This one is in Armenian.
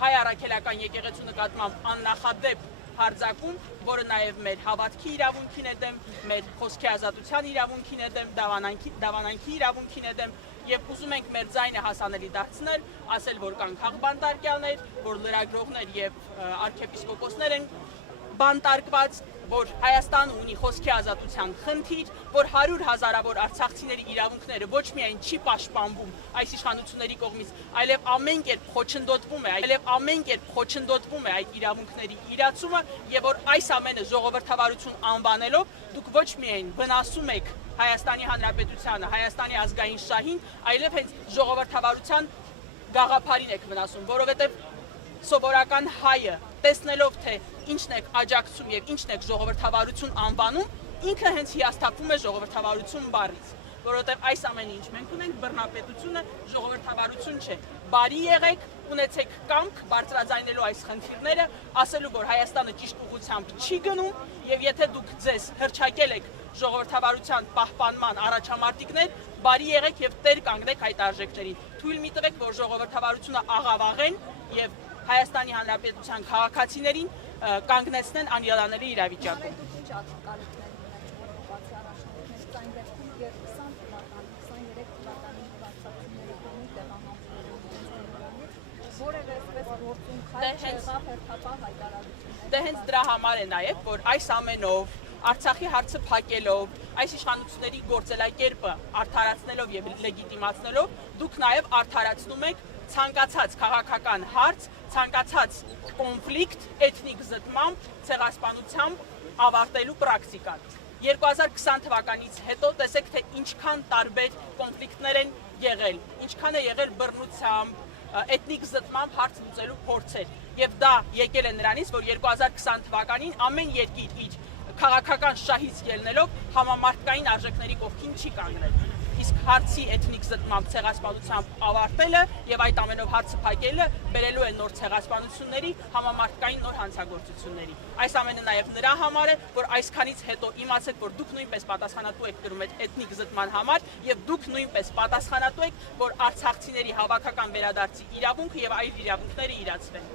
հայ առաքելական եկեղեցու նկատմամբ աննախադեպ հարձակում, որը նաև մեր հավատքի իրավունքին է դեմ, մեր խոսքի ազատության իրավունքին է դեմ, դավանանքի իրավունքին է դեմ, եւ ուզում ենք մեր ձայնը հասանելի դարձնել, ասել, որ կան քաղբանտարկյալներ, որ լրագրողներ եւ արքեպիսկոպոսներ են բանտարկված, որ Հայաստանը ունի խոսքի ազատության խնդիր, որ 100 հազարավոր արցախցիների իրավունքները ոչ միայն չի պաշտպանվում այս իշխանությունների կողմից, այլև ամեն կերպ խոչընդոտվում է այդ իրավունքների իրացումը, եւ որ այս ամենը ժողովրդավարություն անվանելով դուք ոչ միայն վնասում եք Հայաստանի Հանրապետությանը, Հայաստանի ազգային շահին, այլև հենց ժողովրդավարության գաղափարին եք վնասում, որովհետեւ սովորական հայը տեսնելով թե ինչն եք աջակցում եւ ինչն եք ժողովրդավարություն անվանում, ինքը հենց հիասթափվում է ժողովրդավարություն բառից, որովհետեւ այս ամենը ինչ մենք ունենք բռնապետությունը ժողովրդավարություն չէ։ Բարի եղեք, ունեցեք կամք բարձրաձայնելու այս խնդիրները, ասելու որ Հայաստանը ճիշտ ուղղությամբ չի գնում եւ եթե դուք ձեզ հրճակել եք ժողովրդավարության պահպանման առաջամարտիկներ, բարի եղեք եւ տեր կանգնեք այդ արժեքներին։ Թույլ մի տվեք, որ ժողովրդավարությունը աղավաղեն եւ Հայաստանի Հանրապետության քաղաքացիներին կանգնեցնեն անելանելի իրավիճակում։ Դե հենց դրա համար է նաև, որ այս ամենով Արցախի հարցը փակելով, այս իշխանությունների գործելակերպը արդարացնելով եւ լեգիտիմացնելով, դուք նաև արդարացնում եք ցանկացած քաղաքական հարց, ցանկացած կոնֆլիկտ էթնիկ զտմամբ, ցեղասպանությամբ ավարտելու պրակտիկան։ 2020 թվականից հետո տեսեք թե ինչքան տարբեր կոնֆլիկտներ են եղել, ինչքան է եղել բռնությամբ, էթնիկ զտմամբ հարց լուծելու փորձեր։ Եվ դա եկել է նրանից, որ 2020 թվականին ամեն երկիր իր քաղաքական շահից ելնելով համամարտկային արժեքների կողքին չի կանգնել։ Իսկ հարցի էթնիկ զտմամբ ցեղասպանությամբ ավարտելը եւ այդ ամենով հարցը փակելը բերելու է նոր ցեղասպանությունների, համամարտկային նոր հանցագործությունների։ Այս ամենը նաեւ նրա համար է, որ այսքանից հետո իմացեք, որ դուք նույնպես պատասխանատու եք կրում այդ էթնիկ զտման համար եւ դուք նույնպես պատասխանատու եք, որ արցախցիների հավաքական վերադարձի իրավունքը եւ այլ իրավունքները իրացվեն։